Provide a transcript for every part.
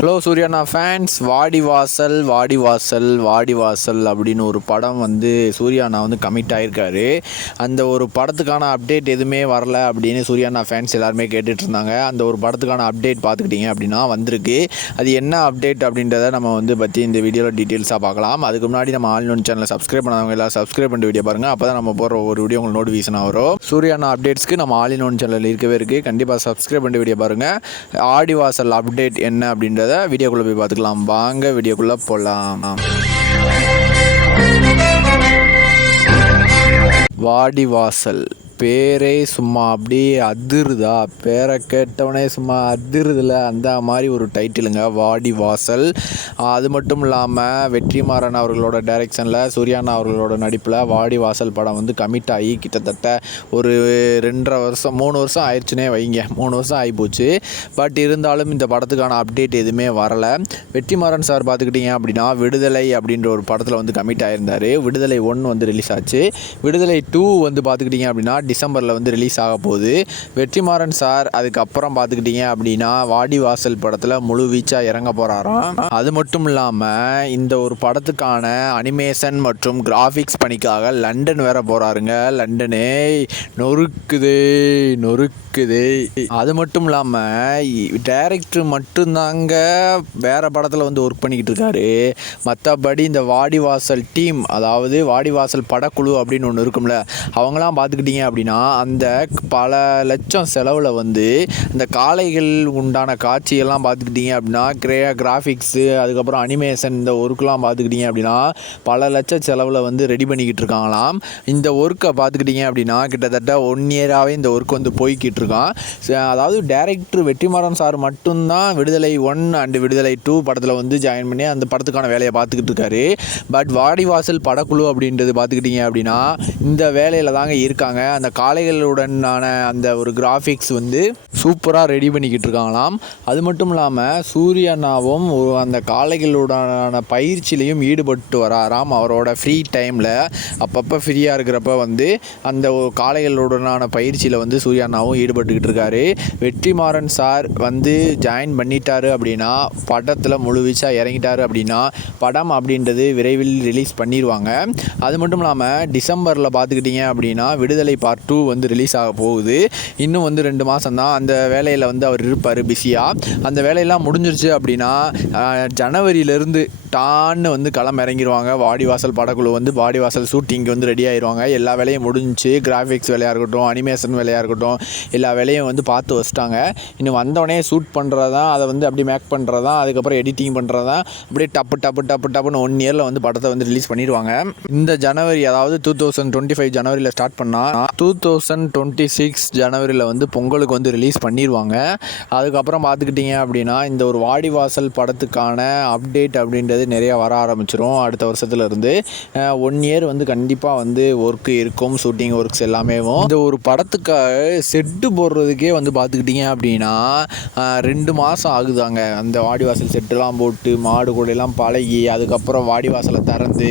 Hello சூர்யானா fans வாடி வாசல் வாடி வாசல் வாடி வாசல் அப்படின்னு ஒரு படம் வந்து சூர்யானா வந்து கமிட் ஆகியிருக்காரு அந்த ஒரு படத்துக்கான அப்டேட் எதுவுமே வரல அப்படின்னு சூர்யானா ஃபேன்ஸ் எல்லாருமே கேட்டுட்டு இருந்தாங்க. அந்த ஒரு படத்துக்கான அப்டேட் பார்த்துக்கிட்டிங்க அப்படின்னா வந்திருக்கு. அது என்ன அப்டேட் அப்படின்றத நம்ம வந்து பற்றி இந்த வீடியோவில் டீட்டெயில்ஸாக பார்க்கலாம். அதுக்கு முன்னாடி நம்ம ஆல் ஒன் சேனலை சப்ஸ்கிரைப் பண்ணாதவங்க எல்லாம் சப்ஸ்கிரைப் பண்ணி வீடியோ பாருங்கள் அப்போ தான் நம்ம போகிற ஒரு வீடியோ உங்களுக்கு நோட்டிஃபிகேஷன் வரும். சூர்யானா அப்டேட்ஸ்க்கு நம்ம ஆன்லைன் சேனலில் இருக்கவே இருக்குது கண்டிப்பாக சப்ஸ்கிரைப் பண்ணி வீடியோ பாருங்கள் ஆடி வாசல் அப்டேட் என்ன அப்படின்றத வீடியோக்குள்ளே போய் பார்த்துக்கலாம். வாங்க வீடியோக்குள்ளே போகலாம் வாடி வாசல். பேரே சும்மா அப்படியே அதிருதா? பேரை கேட்டவனே சும்மா அதிருதில்ல அந்த மாதிரி ஒரு டைட்டிலுங்க வாடி வாசல். அது மட்டும் இல்லாமல் வெற்றிமாறன் அவர்களோட டைரெக்ஷனில் சூர்யானா அவர்களோட நடிப்பில் வாடி வாசல் படம் வந்து கமிட் ஆகி கிட்டத்தட்ட ஒரு ரெண்டரை வருஷம் மூணு வருஷம் ஆயிடுச்சுனே வைங்க. மூணு வருஷம் ஆகிப்போச்சு பட் இருந்தாலும் இந்த படத்துக்கான அப்டேட் எதுவுமே வரலை. வெற்றிமாறன் சார் பார்த்துக்கிட்டிங்க அப்படின்னா விடுதலை அப்படின்ற ஒரு படத்தில் வந்து கமிட் ஆகியிருந்தார் விடுதலை ஒன்று வந்து ரிலீஸ் ஆச்சு. விடுதலை டூ வந்து பார்த்துக்கிட்டிங்க அப்படின்னா டிசம்பரில் வந்து ரிலீஸ் ஆக போகுது. வெற்றிமாறன் சார் அதுக்கப்புறம் பார்த்துக்கிட்டிங்க அப்படின்னா வாடி வாசல் படத்தில் முழு வீச்சாக இறங்க போகிறாராம் அது மட்டும் இல்லாமல் இந்த ஒரு படத்துக்கான அனிமேஷன் மற்றும் கிராஃபிக்ஸ் பணிக்காக லண்டன் வேற போகிறாருங்க லண்டனே நொறுக்குது நொறுக்குது. அது மட்டும் இல்லாமல் டைரக்டர் மட்டும்தாங்க வேற படத்தில் வந்து ஒர்க் பண்ணிக்கிட்டு இருக்காரு. மற்றபடி இந்த வாடிவாசல் டீம் அதாவது வாடிவாசல் படக்குழு அப்படின்னு ஒன்று இருக்கும்ல அவங்களாம் பார்த்துக்கிட்டிங்க அப்படின்னா அந்த பல லட்சம் செலவில் வந்து இந்த காளைகள் உண்டான காட்சியெல்லாம் பார்த்துக்கிட்டிங்க அப்படின்னா கிரே கிராஃபிக்ஸு அதுக்கப்புறம் அனிமேஷன் இந்த ஒர்க்லாம் பார்த்துக்கிட்டிங்க அப்படின்னா பல லட்ச செலவில் வந்து ரெடி பண்ணிக்கிட்டு இருக்காங்களாம். இந்த ஒர்க்கை பார்த்துக்கிட்டிங்க அப்படின்னா கிட்டத்தட்ட ஒன் இயராகவே இந்த ஒர்க் வந்து போய்கிட்டு இருக்கான். அதாவது டேரக்டர் வெற்றிமாறன் சார் மட்டும்தான் விடுதலை ஒன் அண்டு விடுதலை டூ படத்தில் வந்து ஜாயின் பண்ணி அந்த படத்துக்கான வேலையை பார்த்துக்கிட்டு இருக்காரு. பட் வாடிவாசல் படக்குழு அப்படின்றது பார்த்துக்கிட்டிங்க அப்படின்னா இந்த வேலையில் தாங்க இருக்காங்க. அந்த காளைகளுடனான அந்த ஒரு கிராஃபிக்ஸ் வந்து சூப்பராக ரெடி பண்ணிக்கிட்டு இருக்காங்களாம். அது மட்டும் இல்லாமல் சூரியனாவும் அந்த காளைகளுடனான பயிற்சியிலையும் ஈடுபட்டு வராராம் அவரோட ஃப்ரீ டைமில் அப்பப்போ ஃப்ரீயாக இருக்கிறப்ப வந்து அந்த காளைகளுடனான பயிற்சியில் வந்து சூர்யாண்ணாவும் ஈடுபட்டுக்கிட்டு இருக்காரு. வெற்றிமாறன் சார் வந்து ஜாயின் பண்ணிட்டாரு அப்படின்னா படத்தில் முழுவீச்சாக இறங்கிட்டாரு அப்படின்னா படம் அப்படின்றது விரைவில் ரிலீஸ் பண்ணிடுவாங்க அது மட்டும் இல்லாமல் டிசம்பரில் பார்த்துக்கிட்டிங்க அப்படின்னா விடுதலை பார்ட் டூ வந்து ரிலீஸ் ஆக போகுது. இன்னும் வந்து ரெண்டு மாதம் தான் அந்த வேலையில் வந்து அவர் இருப்பார் பிஸியாக அந்த வேலையெல்லாம் முடிஞ்சிருச்சு அப்படின்னா ஜனவரியிலேருந்து டான்னு வந்து களம் இறங்கிடுவாங்க வாடிவாசல் படக்குழு வந்து வாடிவாசல் ஷூட்டிங்க்கு வந்து ரெடி ஆயிடுவாங்க எல்லா வேலையும் முடிஞ்சுச்சு. கிராஃபிக்ஸ் வேலையாக இருக்கட்டும் அனிமேஷன் வேலையாக இருக்கட்டும் எல்லா வேலையும் வந்து பார்த்து வச்சிட்டாங்க. இன்னும் வந்தவொடனே ஷூட் பண்ணுறது தான் அதை வந்து அப்படி மேக் பண்ணுறது தான் அதுக்கப்புறம் எடிட்டிங் பண்ணுறது தான் அப்படியே டப்பு டப்பு டப்பு டப்புன்னு ஒன் இயரில் வந்து படத்தை வந்து ரிலீஸ் பண்ணிடுவாங்க. இந்த ஜனவரி அதாவது டூ தௌசண்ட் டுவெண்ட்டி ஃபைவ் ஜனவரியில் ஸ்டார்ட் பண்ணால் டூ தௌசண்ட் டுவெண்ட்டி சிக்ஸ் ஜனவரியில் வந்து பொங்கலுக்கு வந்து ரிலீஸ் பண்ணிடுவாங்க அதுக்கப்புறம் பார்த்துக்கிட்டிங்க அப்படின்னா இந்த ஒரு வாடிவாசல் படத்துக்கான அப்டேட் அப்படின்றது நிறையா வர ஆரம்பிச்சிரும் அடுத்த வருஷத்துல இருந்து. ஒன் இயர் வந்து கண்டிப்பாக வந்து ஒர்க்கு இருக்கும் ஷூட்டிங் ஒர்க்ஸ் எல்லாமே. இந்த ஒரு படத்துக்காக செட்டு போடுறதுக்கே வந்து பார்த்துக்கிட்டிங்க அப்படின்னா ரெண்டு மாதம் ஆகுதாங்க. அந்த வாடிவாசல் செட்டுலாம் போட்டு மாடு கூடையெல்லாம் பழகி அதுக்கப்புறம் வாடிவாசலை திறந்து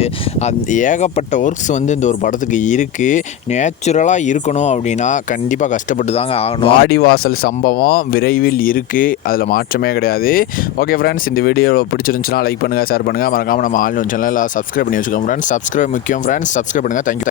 அந்த ஏகப்பட்ட ஒர்க்ஸ் வந்து இந்த ஒரு படத்துக்கு இருக்குது நேச்சுரலாக இருக்கணும் அப்படின்னா கண்டிப்பாக கஷ்டப்பட்டு தாங்க ஆகணும். வாடிவாசல் சம்பவம் விரைவில் இருக்குது அதில் மாற்றமே கிடையாது. ஓகே ஃப்ரெண்ட்ஸ் இந்த வீடியோ பிடிச்சிருந்துச்சுன்னா லைக் பண்ணுங்கள் ஷேர் பண்ணுங்கள் மறக்காமல் நம்ம ஆன்லைன் சேனலில் சப்ஸ்கிரைப் பண்ணி வச்சுக்கோங்க ஃப்ரெண்ட்ஸ் சப்ஸ்கிரைப் முக்கியம் ஃப்ரெண்ட்ஸ் சப்ஸ்கிரைப் பண்ணுங்கள் தேங்க்யூ